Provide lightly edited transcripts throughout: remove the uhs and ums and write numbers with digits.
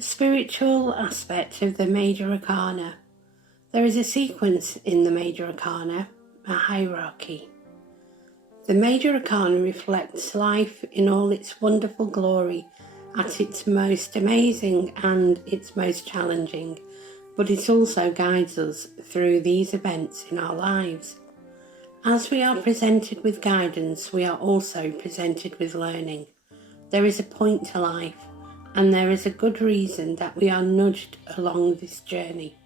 Spiritual aspect of the Major Arcana. There is a sequence in the Major Arcana, a hierarchy. The Major Arcana reflects life in all its wonderful glory, at its most amazing and its most challenging, but it also guides us through these events in our lives. As we are presented with guidance, we are also presented with learning. There is a point to life, and there is a good reason that we are nudged along this journey.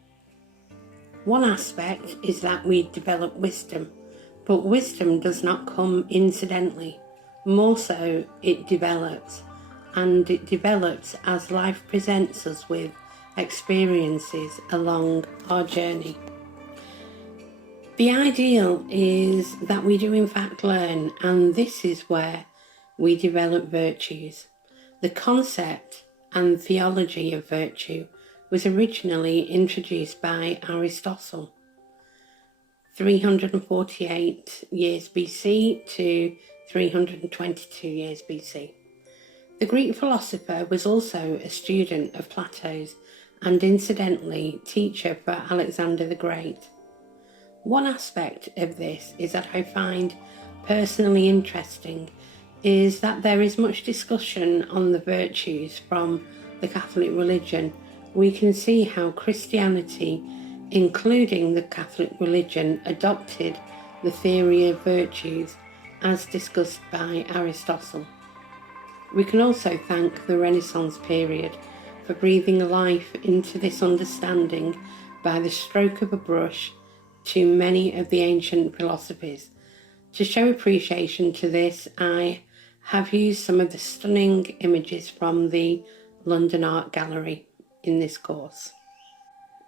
One aspect is that we develop wisdom, but wisdom does not come incidentally. More so, it develops, and it develops as life presents us with experiences along our journey. The ideal is that we do in fact learn, and this is where we develop virtues. The concept and theology of virtue was originally introduced by Aristotle, 348 years BC to 322 years BC. The Greek philosopher was also a student of Plato's and incidentally teacher for Alexander the Great. One aspect of this is that I find personally interesting is that there is much discussion on the virtues from the Catholic religion. We can see how Christianity, including the Catholic religion, adopted the theory of virtues as discussed by Aristotle. We can also thank the Renaissance period for breathing life into this understanding by the stroke of a brush to many of the ancient philosophies. To show appreciation to this, I have used some of the stunning images from the London Art Gallery in this course.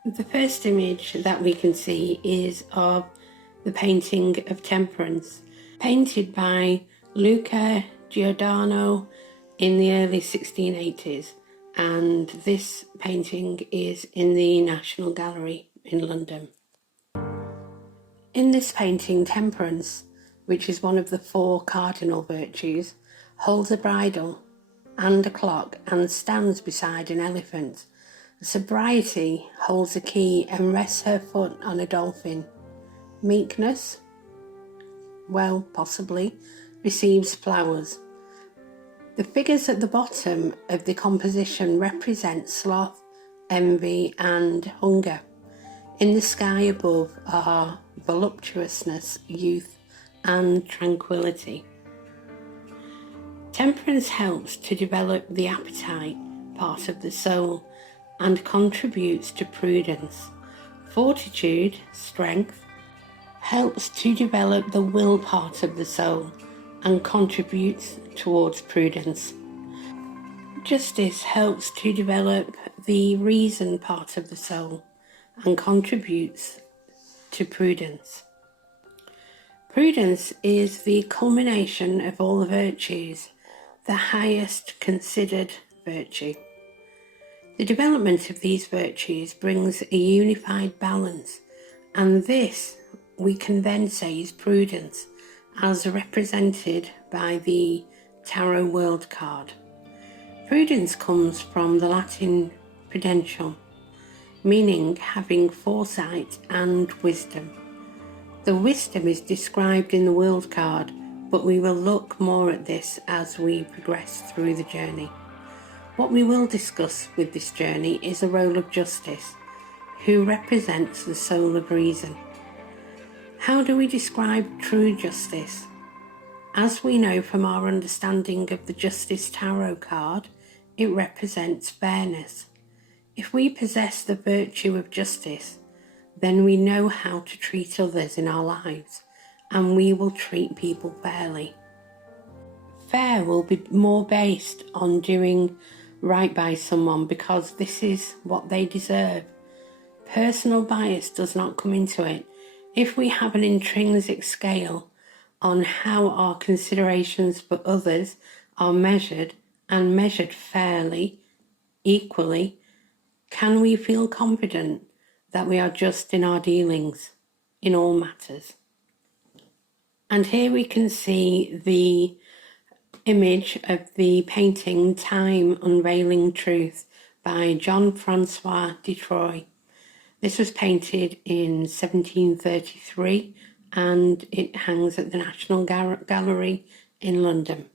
The first image that we can see is of the painting of Temperance, painted by Luca Giordano in the early 1680s, and this painting is in the National Gallery in London. In this painting, Temperance, which is one of the 4 cardinal virtues, holds a bridle and a clock and stands beside an elephant. Sobriety holds a key and rests her foot on a dolphin. Meekness, well, possibly, receives flowers. The figures at the bottom of the composition represent sloth, envy, and hunger. In the sky above are voluptuousness, youth, and tranquility. Temperance helps to develop the appetite part of the soul and contributes to prudence. Fortitude, strength, helps to develop the will part of the soul and contributes towards prudence. Justice helps to develop the reason part of the soul and contributes to prudence. Prudence is the culmination of all the virtues, the highest considered virtue. The development of these virtues brings a unified balance, and this we can then say is prudence, as represented by the Tarot World card. Prudence comes from the Latin prudentium, meaning having foresight and wisdom. The wisdom is described in the World card, but we will look more at this as we progress through the journey. What we will discuss with this journey is the role of Justice, who represents the soul of reason. How do we describe true justice? As we know from our understanding of the Justice Tarot card, it represents fairness. If we possess the virtue of justice, then we know how to treat others in our lives, and we will treat people fairly. Fair will be more based on doing right by someone because this is what they deserve. Personal bias does not come into it. If we have an intrinsic scale on how our considerations for others are measured and measured fairly, equally, can we feel confident that we are just in our dealings in all matters? And here we can see the image of the painting Time Unveiling Truth by Jean-Francois de Troyes. This was painted in 1733 and it hangs at the National Gallery in London.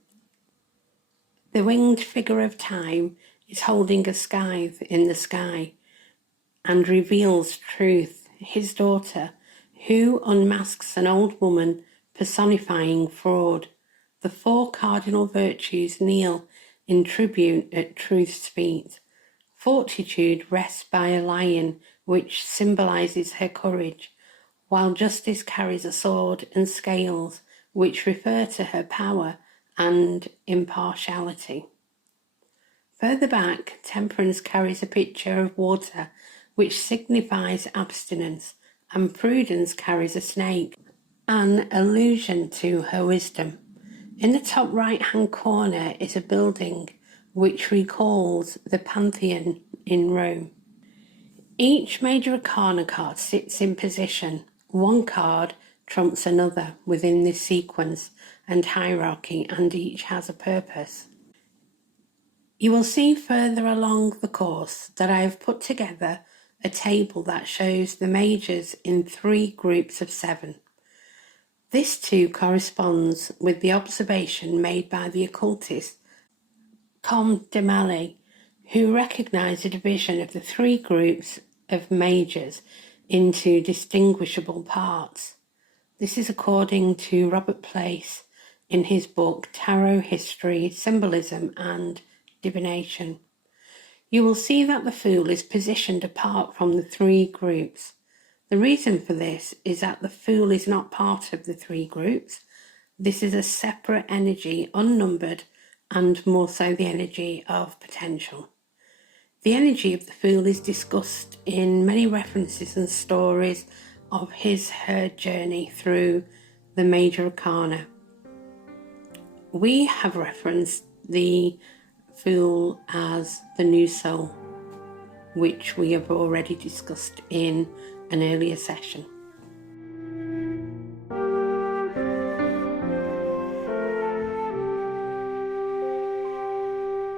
The winged figure of Time is holding a scythe in the sky and reveals Truth, his daughter, who unmasks an old woman personifying fraud. The 4 cardinal virtues kneel in tribute at Truth's feet. Fortitude rests by a lion, which symbolizes her courage, while Justice carries a sword and scales, which refer to her power and impartiality. Further back, Temperance carries a pitcher of water, which signifies abstinence, and Prudence carries a snake, an allusion to her wisdom. In the top right-hand corner is a building which recalls the Pantheon in Rome. Each major arcana card sits in position. One card trumps another within this sequence and hierarchy, and each has a purpose. You will see further along the course that I have put together a table that shows the majors in 3 groups of 7. This too corresponds with the observation made by the occultist Comte de Mallet, who recognised a division of the 3 groups of majors into distinguishable parts. This is according to Robert Place in his book Tarot History, Symbolism and Divination. You will see that the Fool is positioned apart from the 3 groups. The reason for this is that the Fool is not part of the 3 groups. This is a separate energy, unnumbered, and more so the energy of potential. The energy of the Fool is discussed in many references and stories of her journey through the major arcana. We have referenced the Fool as the new soul, which we have already discussed in an earlier session.